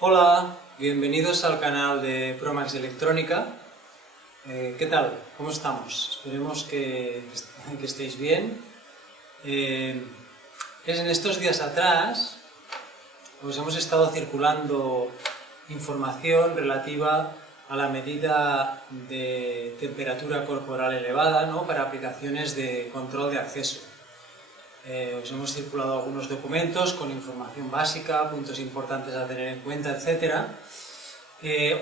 Hola, bienvenidos al canal de Promax Electrónica. ¿Qué tal? ¿Cómo estamos? Esperemos que estéis bien. En estos días atrás pues hemos estado circulando información relativa a la medida de temperatura corporal elevada, ¿no?, para aplicaciones de control de acceso. Os hemos circulado algunos documentos con información básica, puntos importantes a tener en cuenta, etc.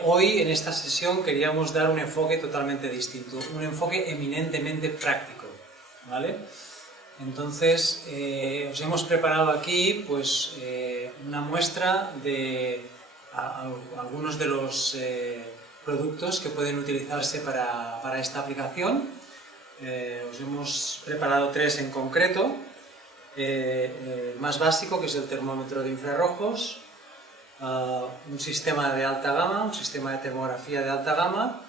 Hoy, en esta sesión, queríamos dar un enfoque totalmente distinto, un enfoque eminentemente práctico, ¿vale? Entonces, os hemos preparado aquí pues, una muestra de algunos de los productos que pueden utilizarse para esta aplicación. Os hemos preparado tres en concreto. El más básico, que es el termómetro de infrarrojos, un sistema de alta gama, un sistema de termografía de alta gama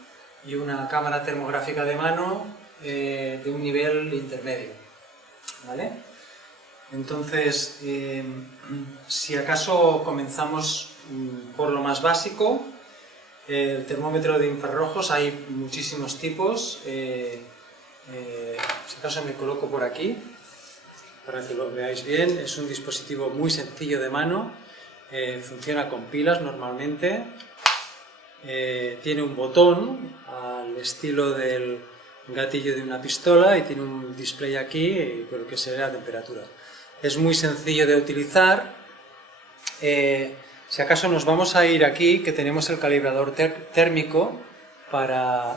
y una cámara termográfica de mano de un nivel intermedio, ¿vale? Entonces, si acaso comenzamos por lo más básico, el termómetro de infrarrojos, hay muchísimos tipos. Si acaso me coloco por aquí para que lo veáis bien. Es un dispositivo muy sencillo de mano, funciona con pilas normalmente, tiene un botón al estilo del gatillo de una pistola y tiene un display aquí por el que se ve la temperatura. Es muy sencillo de utilizar. Si acaso nos vamos a ir aquí, que tenemos el calibrador térmico,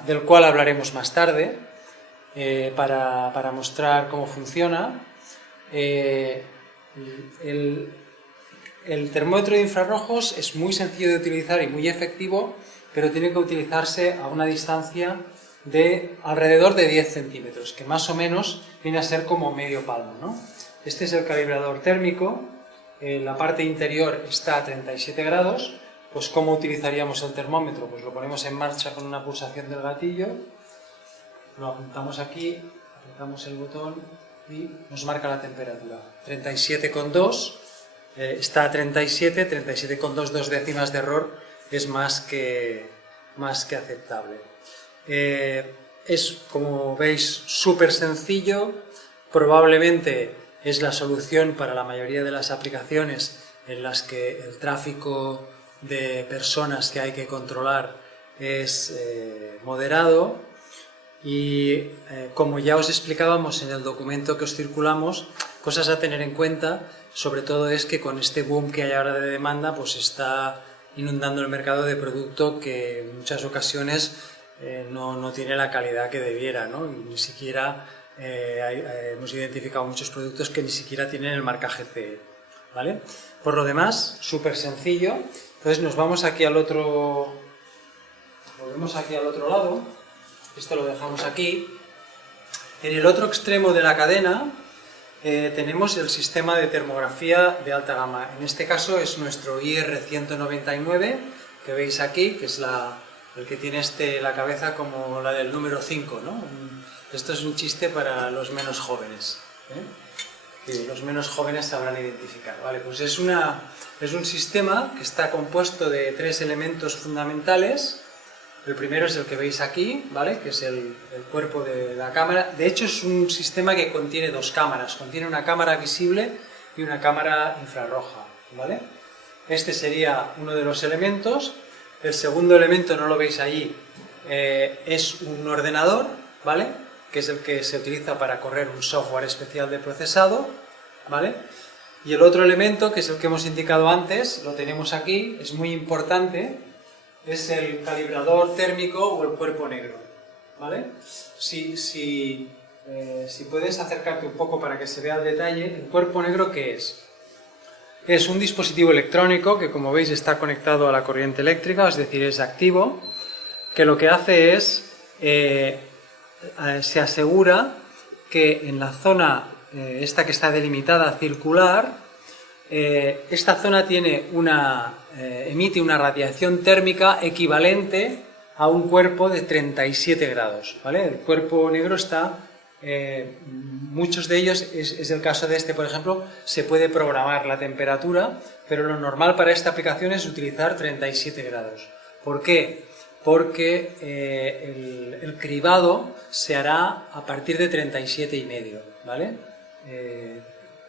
del cual hablaremos más tarde, para mostrar cómo funciona. El termómetro de infrarrojos es muy sencillo de utilizar y muy efectivo, pero tiene que utilizarse a una distancia de alrededor de 10 centímetros, que más o menos viene a ser como medio palmo, ¿no? Este es el calibrador térmico. La parte interior está a 37 grados. Pues ¿cómo utilizaríamos el termómetro? Pues lo ponemos en marcha con una pulsación del gatillo, lo apuntamos aquí, apretamos el botón y nos marca la temperatura. 37,2, está a 37,2, 2 décimas de error es más que aceptable. Es, como veis, súper sencillo. Probablemente es la solución para la mayoría de las aplicaciones en las que el tráfico de personas que hay que controlar es moderado. Y como ya os explicábamos en el documento que os circulamos, cosas a tener en cuenta, sobre todo es que con este boom que hay ahora de demanda, pues está inundando el mercado de producto que en muchas ocasiones no tiene la calidad que debiera, ¿no? Y ni siquiera hemos identificado muchos productos que ni siquiera tienen el marcaje CE, ¿vale? Por lo demás, súper sencillo. Entonces nos vamos aquí volvemos aquí al otro lado. Esto lo dejamos aquí. En el otro extremo de la cadena tenemos el sistema de termografía de alta gama. En este caso es nuestro IR199, que veis aquí, que es el que tiene la cabeza como la del número 5, ¿no? Esto es un chiste para los menos jóvenes, que los menos jóvenes sabrán identificar, ¿vale? Pues es un sistema que está compuesto de tres elementos fundamentales. El primero es el que veis aquí, ¿vale?, que es el cuerpo de la cámara. De hecho, es un sistema que contiene dos cámaras. Contiene una cámara visible y una cámara infrarroja, ¿vale? Este sería uno de los elementos. El segundo elemento, no lo veis allí, es un ordenador, ¿vale?, que es el que se utiliza para correr un software especial de procesado, ¿vale? Y el otro elemento, que es el que hemos indicado antes, lo tenemos aquí, es muy importante. Es el calibrador térmico o el cuerpo negro, ¿vale? Si puedes acercarte un poco para que se vea el detalle, ¿el cuerpo negro qué es? Es un dispositivo electrónico que, como veis, está conectado a la corriente eléctrica, es decir, es activo, que lo que hace es, se asegura que en la zona, esta que está delimitada circular, esta zona emite una radiación térmica equivalente a un cuerpo de 37 grados, ¿vale? El cuerpo negro está muchos de ellos, es el caso de este, por ejemplo, se puede programar la temperatura, pero lo normal para esta aplicación es utilizar 37 grados. ¿Por qué? Porque el cribado se hará a partir de 37,5, ¿vale?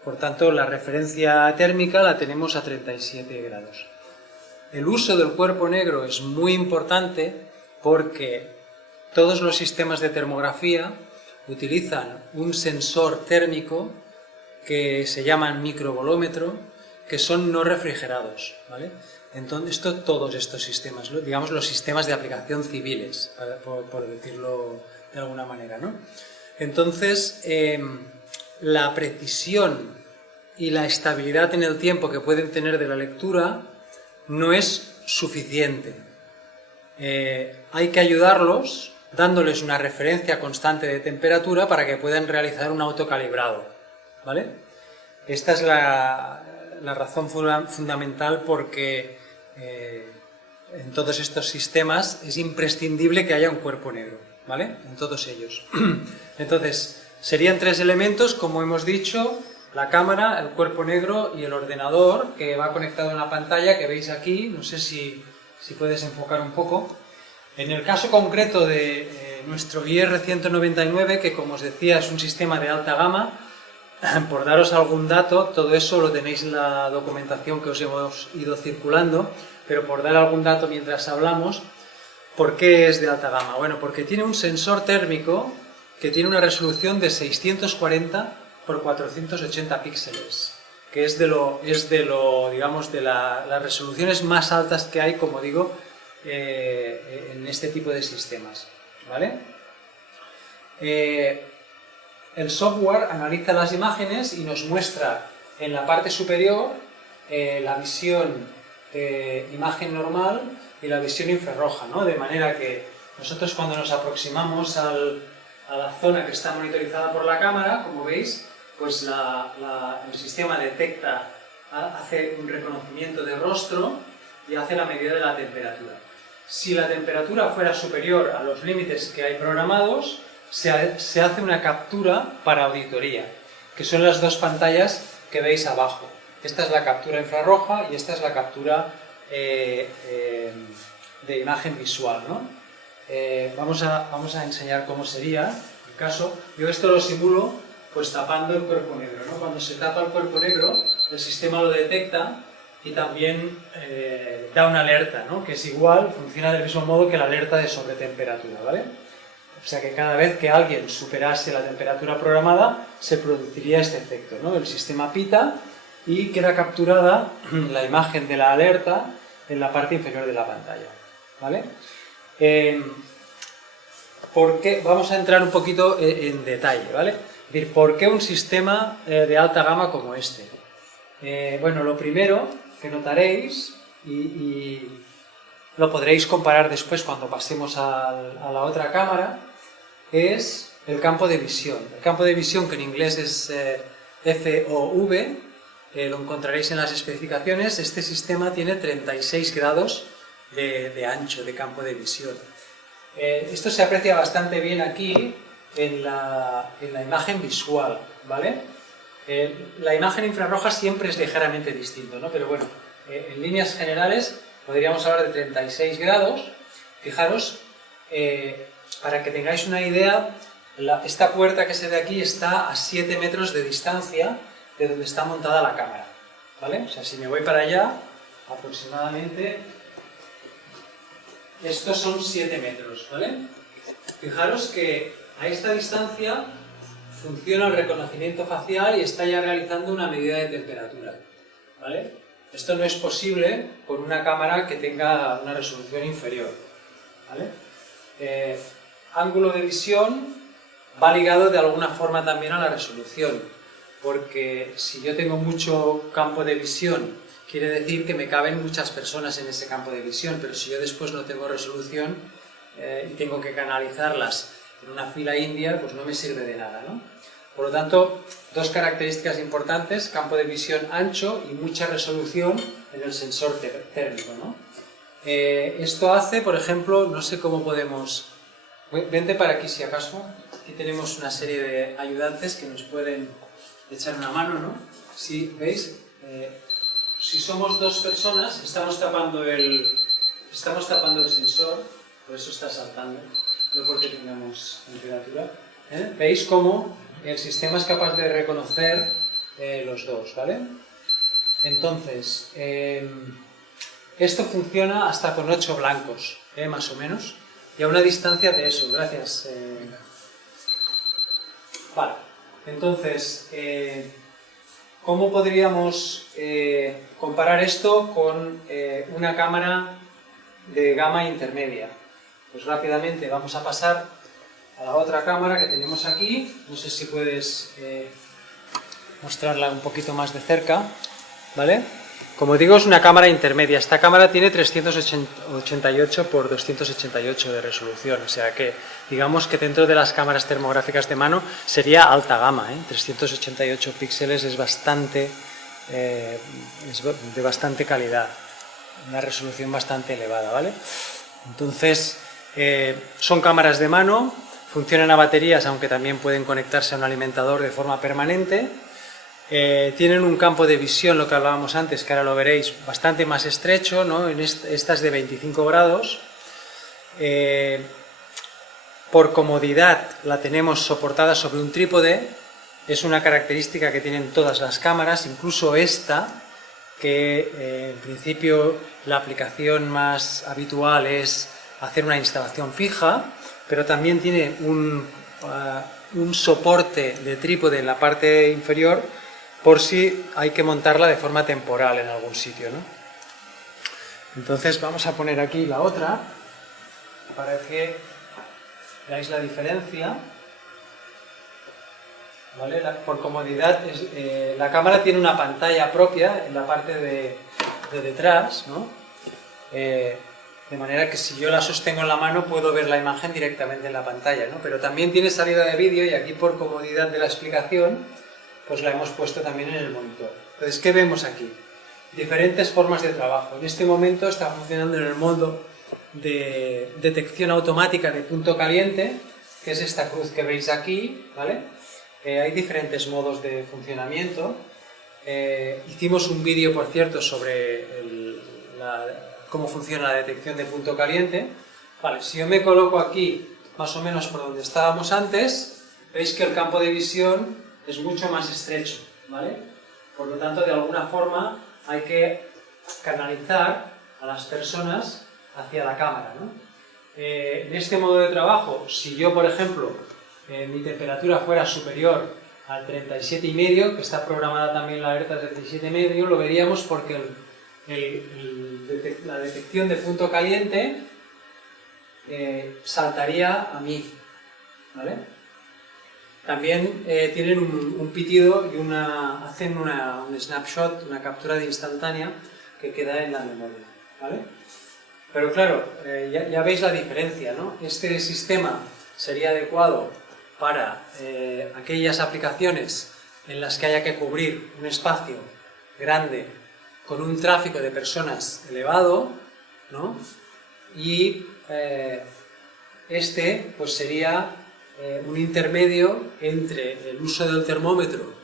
Por tanto, la referencia térmica la tenemos a 37 grados. El uso del cuerpo negro es muy importante porque todos los sistemas de termografía utilizan un sensor térmico que se llama microvolómetro, que son no refrigerados, ¿vale? Entonces, todos estos sistemas, digamos los sistemas de aplicación civiles, por decirlo de alguna manera, ¿no? Entonces, la precisión y la estabilidad en el tiempo que pueden tener de la lectura no es suficiente. Hay que ayudarlos dándoles una referencia constante de temperatura para que puedan realizar un autocalibrado, ¿vale? Esta es la razón fundamental porque en todos estos sistemas es imprescindible que haya un cuerpo negro, ¿vale? En todos ellos. Entonces, serían 3 elementos, como hemos dicho: la cámara, el cuerpo negro y el ordenador, que va conectado a una pantalla que veis aquí. No sé si puedes enfocar un poco. En el caso concreto de nuestro IR-199, que como os decía es un sistema de alta gama, por daros algún dato, todo eso lo tenéis en la documentación que os hemos ido circulando, pero por dar algún dato mientras hablamos, ¿por qué es de alta gama? Bueno, porque tiene un sensor térmico que tiene una resolución de 640 por 480 píxeles, que es de digamos, de las resoluciones más altas que hay, como digo, en este tipo de sistemas, ¿vale? El software analiza las imágenes y nos muestra en la parte superior la visión de imagen normal y la visión infrarroja, ¿no? De manera que nosotros, cuando nos aproximamos a la zona que está monitorizada por la cámara, como veis, pues el sistema detecta, hace un reconocimiento de rostro y hace la medida de la temperatura. Si la temperatura fuera superior a los límites que hay programados, se hace una captura para auditoría, que son las dos pantallas que veis abajo. Esta es la captura infrarroja y esta es la captura de imagen visual, ¿no? Vamos a enseñar cómo sería el caso. Yo esto lo simulo pues tapando el cuerpo negro, ¿no? Cuando se tapa el cuerpo negro, el sistema lo detecta y también da una alerta, ¿no? Que es igual, funciona del mismo modo que la alerta de sobretemperatura, ¿vale? O sea que cada vez que alguien superase la temperatura programada, se produciría este efecto, ¿no? El sistema pita y queda capturada la imagen de la alerta en la parte inferior de la pantalla, ¿vale? Vamos a entrar un poquito en detalle, ¿vale? Es decir, ¿por qué un sistema de alta gama como este? Bueno, lo primero que notaréis, y lo podréis comparar después cuando pasemos a la otra cámara, es el campo de visión. El campo de visión, que en inglés es FOV, lo encontraréis en las especificaciones. Este sistema tiene 36 grados de ancho de campo de visión. Esto se aprecia bastante bien aquí en la imagen visual, ¿vale? La imagen infrarroja siempre es ligeramente distinto, ¿no? Pero bueno, en líneas generales podríamos hablar de 36 grados. Fijaros, para que tengáis una idea, esta puerta que se ve aquí está a 7 metros de distancia de donde está montada la cámara, ¿vale? O sea, si me voy para allá, aproximadamente, estos son 7 metros, ¿vale? Fijaros que a esta distancia funciona el reconocimiento facial y está ya realizando una medida de temperatura, ¿vale? Esto no es posible con una cámara que tenga una resolución inferior, ¿vale? Ángulo de visión va ligado de alguna forma también a la resolución, porque si yo tengo mucho campo de visión, quiere decir que me caben muchas personas en ese campo de visión, pero si yo después no tengo resolución y tengo que canalizarlas en una fila india, pues no me sirve de nada, ¿no? Por lo tanto, dos características importantes: campo de visión ancho y mucha resolución en el sensor térmico, ¿no? Esto hace, por ejemplo, no sé cómo podemos Vente para aquí si acaso. Aquí tenemos una serie de ayudantes que nos pueden echar una mano, ¿no? Si veis, si somos dos personas, estamos tapando el sensor, por eso está saltando, no porque tengamos temperatura. ¿Veis cómo el sistema es capaz de reconocer los dos, ¿vale? Entonces, esto funciona hasta con 8 blancos, más o menos, y a una distancia de eso, gracias. Vale, entonces, ¿cómo podríamos comparar esto con una cámara de gama intermedia? Pues rápidamente vamos a pasar a la otra cámara que tenemos aquí. No sé si puedes mostrarla un poquito más de cerca, ¿vale? Como digo, es una cámara intermedia. Esta cámara tiene 388 por 288 de resolución, o sea que digamos que dentro de las cámaras termográficas de mano sería alta gama, 388 píxeles es bastante, es de bastante calidad, una resolución bastante elevada, ¿vale? Entonces, son cámaras de mano, funcionan a baterías, aunque también pueden conectarse a un alimentador de forma permanente. Tienen un campo de visión, lo que hablábamos antes, que ahora lo veréis, bastante más estrecho, ¿no? Esta es de 25 grados. Por comodidad la tenemos soportada sobre un trípode, es una característica que tienen todas las cámaras, incluso esta, que en principio la aplicación más habitual es hacer una instalación fija, pero también tiene un soporte de trípode en la parte inferior, por si hay que montarla de forma temporal en algún sitio, ¿no? Entonces vamos a poner aquí la otra, para que veáis la diferencia, ¿vale? Por comodidad, la cámara tiene una pantalla propia en la parte de detrás, ¿no? De manera que si yo la sostengo en la mano puedo ver la imagen directamente en la pantalla, ¿no? Pero también tiene salida de vídeo y aquí por comodidad de la explicación pues la hemos puesto también en el monitor. Entonces, ¿qué vemos aquí? Diferentes formas de trabajo. En este momento está funcionando en el modo de detección automática de punto caliente, que es esta cruz que veis aquí, ¿vale? Hay diferentes modos de funcionamiento. Hicimos un vídeo, por cierto, sobre cómo funciona la detección de punto caliente. Vale, si yo me coloco aquí, más o menos por donde estábamos antes, veis que el campo de visión es mucho más estrecho, ¿vale? Por lo tanto, de alguna forma hay que canalizar a las personas hacia la cámara, ¿no? En este modo de trabajo, si yo, por ejemplo, mi temperatura fuera superior al 37,5, que está programada también la alerta 37,5, lo veríamos porque la detección de punto caliente saltaría a 1000, ¿vale? También tienen un pitido y hacen un snapshot, una captura de instantánea que queda en la memoria, ¿vale? Pero claro, ya veis la diferencia, ¿no? Este sistema sería adecuado para aquellas aplicaciones en las que haya que cubrir un espacio grande con un tráfico de personas elevado, ¿no? Y este pues sería un intermedio entre el uso del termómetro,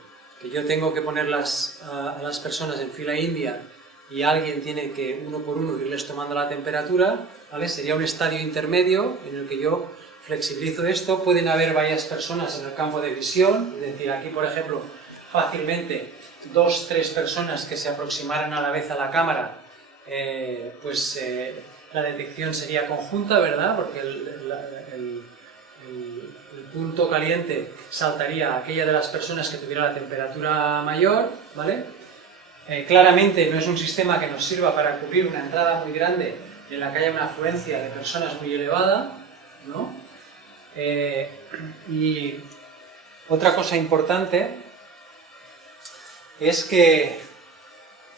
que yo tengo que poner a las personas en fila india y alguien tiene que uno por uno irles tomando la temperatura, ¿vale? Sería un estadio intermedio en el que yo flexibilizo esto. Pueden haber varias personas en el campo de visión, es decir, aquí por ejemplo fácilmente 2-3 personas que se aproximaran a la vez a la cámara, la detección sería conjunta, ¿verdad? Porque el punto caliente saltaría a aquella de las personas que tuviera la temperatura mayor, ¿vale? Claramente no es un sistema que nos sirva para cubrir una entrada muy grande en la que haya una afluencia de personas muy elevada, ¿no? Y otra cosa importante es que,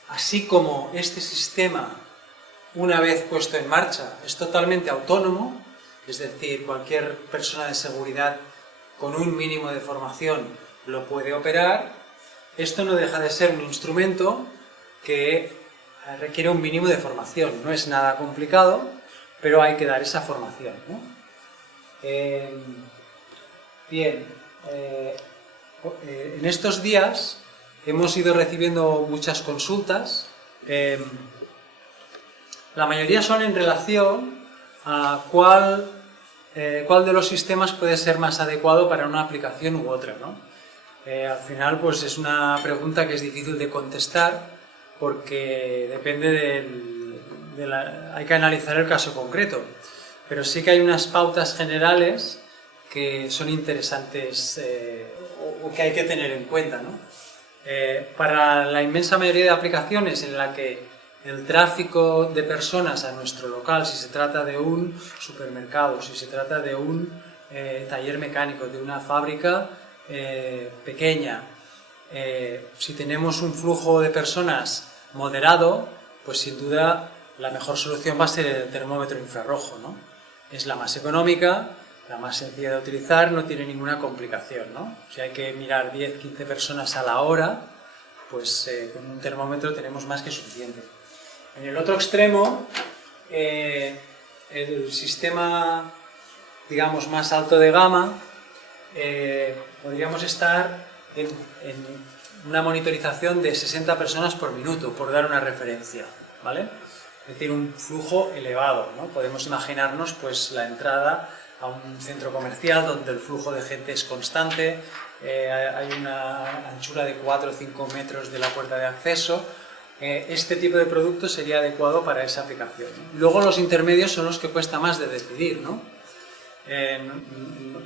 así como este sistema, una vez puesto en marcha, es totalmente autónomo, es decir, cualquier persona de seguridad con un mínimo de formación lo puede operar, esto no deja de ser un instrumento que requiere un mínimo de formación. No es nada complicado, pero hay que dar esa formación, ¿no? Bien, en estos días hemos ido recibiendo muchas consultas. La mayoría son en relación a cuál de los sistemas puede ser más adecuado para una aplicación u otra, ¿no? Al final, pues es una pregunta que es difícil de contestar porque depende hay que analizar el caso concreto. Pero sí que hay unas pautas generales que son interesantes o que hay que tener en cuenta, ¿no? Para la inmensa mayoría de aplicaciones en la que el tráfico de personas a nuestro local, si se trata de un supermercado, si se trata de un taller mecánico, de una fábrica pequeña, si tenemos un flujo de personas moderado, pues sin duda la mejor solución va a ser el termómetro infrarrojo, ¿no? Es la más económica, la más sencilla de utilizar, no tiene ninguna complicación, ¿no? Si hay que mirar 10-15 personas a la hora, pues con un termómetro tenemos más que suficiente. En el otro extremo, el sistema, digamos, más alto de gama, podríamos estar en una monitorización de 60 personas por minuto, por dar una referencia, ¿vale? Es decir, un flujo elevado, ¿no? Podemos imaginarnos pues, la entrada a un centro comercial donde el flujo de gente es constante, hay una anchura de 4 o 5 metros de la puerta de acceso. Este tipo de producto sería adecuado para esa aplicación, ¿no? Luego los intermedios son los que cuesta más de decidir, ¿no?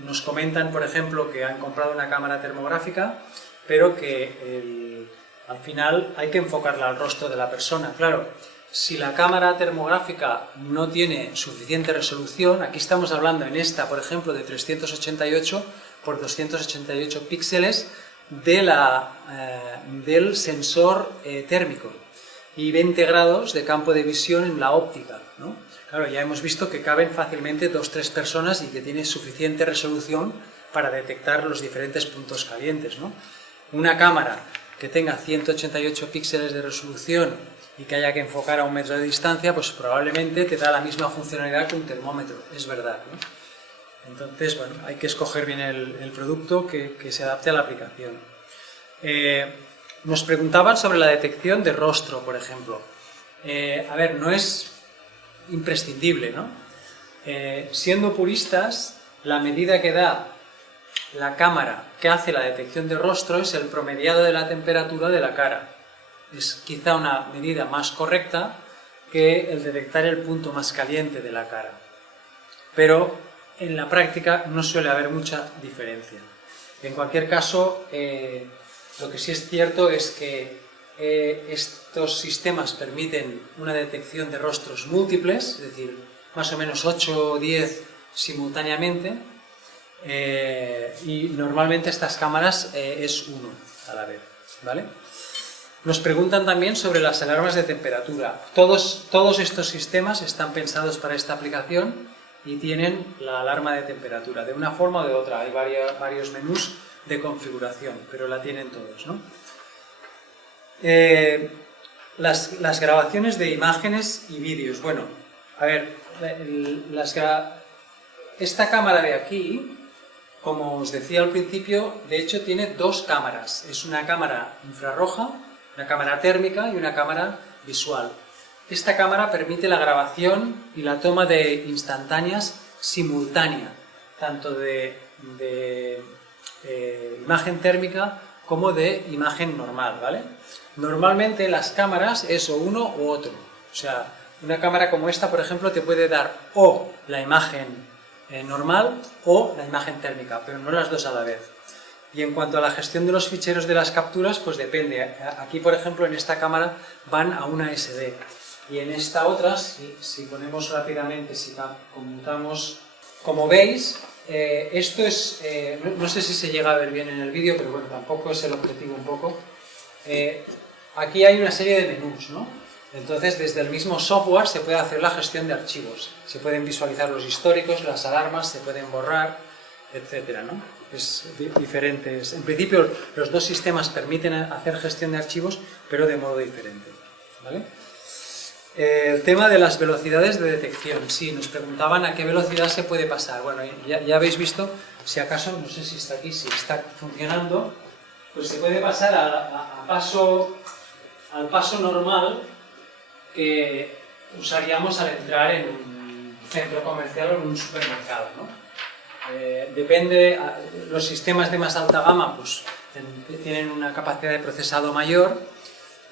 Nos comentan, por ejemplo, que han comprado una cámara termográfica, pero que al final hay que enfocarla al rostro de la persona. Claro, si la cámara termográfica no tiene suficiente resolución, aquí estamos hablando en esta, por ejemplo, de 388 por 288 píxeles del sensor térmico y 20 grados de campo de visión en la óptica, ¿no? Claro, ya hemos visto que caben fácilmente 2-3 personas y que tiene suficiente resolución para detectar los diferentes puntos calientes, ¿no? Una cámara que tenga 188 píxeles de resolución y que haya que enfocar a 1 metro de distancia, pues probablemente te da la misma funcionalidad que un termómetro, es verdad, ¿no? Entonces, bueno, hay que escoger bien el producto que se adapte a la aplicación. Nos preguntaban sobre la detección de rostro, por ejemplo. A ver, no es imprescindible, ¿no? Siendo puristas, la medida que da la cámara que hace la detección de rostro es el promediado de la temperatura de la cara. Es quizá una medida más correcta que el detectar el punto más caliente de la cara. Pero en la práctica no suele haber mucha diferencia. En cualquier caso, lo que sí es cierto es que estos sistemas permiten una detección de rostros múltiples, es decir, más o menos 8 o 10 simultáneamente, y normalmente estas cámaras es uno a la vez, ¿vale? Nos preguntan también sobre las alarmas de temperatura. Todos estos sistemas están pensados para esta aplicación y tienen la alarma de temperatura, de una forma o de otra. Hay varios menús de configuración, pero la tienen todos, ¿no? Las grabaciones de imágenes y vídeos. Bueno, a ver, esta cámara de aquí, como os decía al principio, de hecho tiene 2 cámaras. Es una cámara infrarroja, una cámara térmica y una cámara visual. Esta cámara permite la grabación y la toma de instantáneas simultánea, tanto de imagen térmica como de imagen normal, ¿vale? Normalmente las cámaras es o uno u otro. O sea, una cámara como esta, por ejemplo, te puede dar o la imagen normal o la imagen térmica, pero no las dos a la vez. Y en cuanto a la gestión de los ficheros de las capturas, pues depende. Aquí, por ejemplo, en esta cámara van a una SD. Y en esta otra, si ponemos rápidamente, si conmutamos, como veis, esto es, no sé si se llega a ver bien en el vídeo, pero bueno, tampoco es el objetivo un poco. Aquí hay una serie de menús, ¿no? Entonces, desde el mismo software se puede hacer la gestión de archivos. Se pueden visualizar los históricos, las alarmas, se pueden borrar, etcétera, ¿no? Es diferentes. En principio, los dos sistemas permiten hacer gestión de archivos, pero de modo diferente, ¿vale? El tema de las velocidades de detección. Sí, nos preguntaban a qué velocidad se puede pasar. Bueno, ya habéis visto, si acaso, no sé si está aquí, si está funcionando, pues se puede pasar al paso normal que usaríamos al entrar en un centro comercial o en un supermercado, ¿no? Depende, los sistemas de más alta gama pues tienen una capacidad de procesado mayor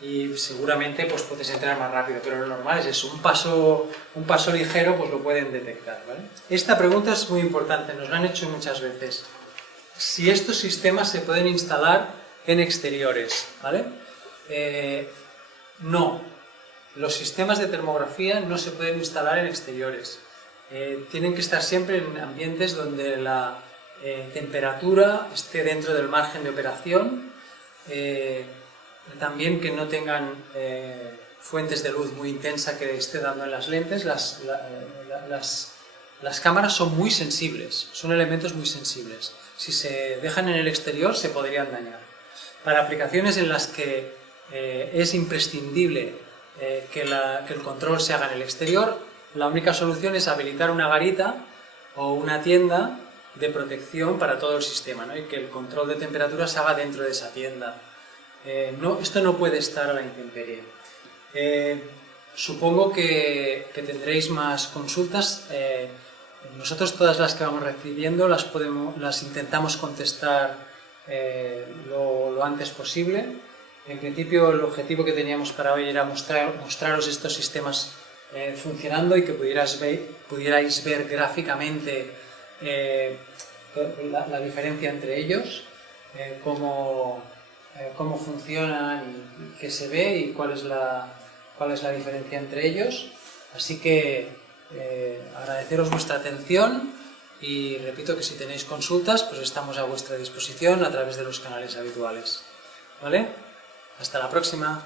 y seguramente pues puedes entrar más rápido, pero lo normal es eso, un paso ligero pues lo pueden detectar, ¿vale? Esta pregunta es muy importante, nos la han hecho muchas veces. Si estos sistemas se pueden instalar en exteriores, ¿vale? No, los sistemas de termografía no se pueden instalar en exteriores. Tienen que estar siempre en ambientes donde la temperatura esté dentro del margen de operación, también que no tengan fuentes de luz muy intensa que esté dando en las lentes. Las cámaras son muy sensibles, son elementos muy sensibles. Si se dejan en el exterior se podrían dañar. Para aplicaciones en las que es imprescindible que el control se haga en el exterior, la única solución es habilitar una garita o una tienda de protección para todo el sistema, ¿no? Y que el control de temperatura se haga dentro de esa tienda. Esto no puede estar a la intemperie. Supongo que tendréis más consultas. Nosotros todas las que vamos recibiendo las intentamos contestar lo antes posible. En principio el objetivo que teníamos para hoy era mostraros estos sistemas funcionando y que pudierais ver gráficamente la diferencia entre ellos, cómo funcionan y qué se ve y cuál es la diferencia entre ellos. Así que agradeceros vuestra atención y repito que si tenéis consultas pues estamos a vuestra disposición a través de los canales habituales. ¿Vale? Hasta la próxima.